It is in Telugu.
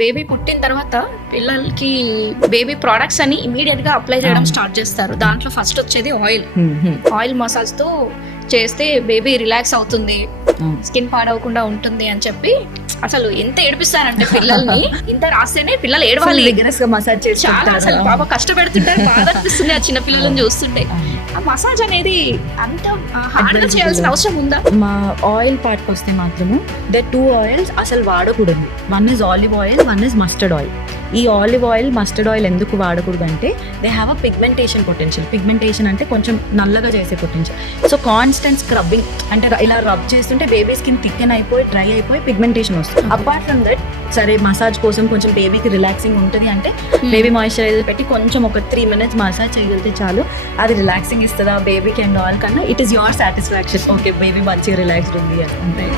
బేబీ పుట్టిన తర్వాత పిల్లలకి బేబీ ప్రోడక్ట్స్ అని ఇమీడియట్ గా అప్లై చేయడం స్టార్ట్ చేస్తారు. దాంట్లో ఫస్ట్ వచ్చేది ఆయిల్ మసాజ్ తో చేస్తే బేబీ రిలాక్స్ అవుతుంది, స్కిన్ పాడవకుండా ఉంటుంది అని చెప్పి అసలు ఎంత ఏడిపిస్తారంటే పిల్లల్ని, ఇంత రాస్తేనే పిల్లలు ఏడవాలి, మసాజ్ చాలా అసలు బాబా కష్టపెడుతుంటారు, బాధ అనిపిస్తుంది ఆ చిన్న పిల్లలను చూస్తుంటే. ఆ మసాజ్ అనేది అంత హార్డ్ గా చేయాల్సిన అవసరం ఉందా? మా ఆయిల్ పార్ట్కి వస్తే మాత్రము ద 2 ఆయిల్స్ అసలు వాడకూడదు. One is olive oil, one is mustard oil. ఈ ఆలివ్ ఆయిల్, మస్టర్డ్ ఆయిల్ ఎందుకు వాడకూడదు అంటే they have a pigmentation potential. Pigmentation అంటే కొంచెం నల్లగా చేసే పొటెన్షియల్. సో కాన్స్టెంట్ స్క్రబ్బింగ్ అంటే ఇలా రబ్ చేస్తుంటే బేబీ స్కిన్ థిక్కెన్ అయిపోయి డ్రై అయిపోయి పిగ్మెంటేషన్ వస్తుంది. అపార్ట్ ఫ్రమ్ దట్ సరే మసాజ్ కోసం కొంచెం బేబీకి రిలాక్సింగ్ ఉంటుంది అంటే బేబీ మాయిశ్చరైజర్ పెట్టి కొంచెం ఒక 3 minutes మసాజ్ చేయగలిగితే చాలు. అది రిలాక్సింగ్ ఇస్తుందా బేబీకి అండ్ ఆల్ కన్నా it is your satisfaction. Okay baby మంచిగా రిలాక్స్డ్ ఉంది అని.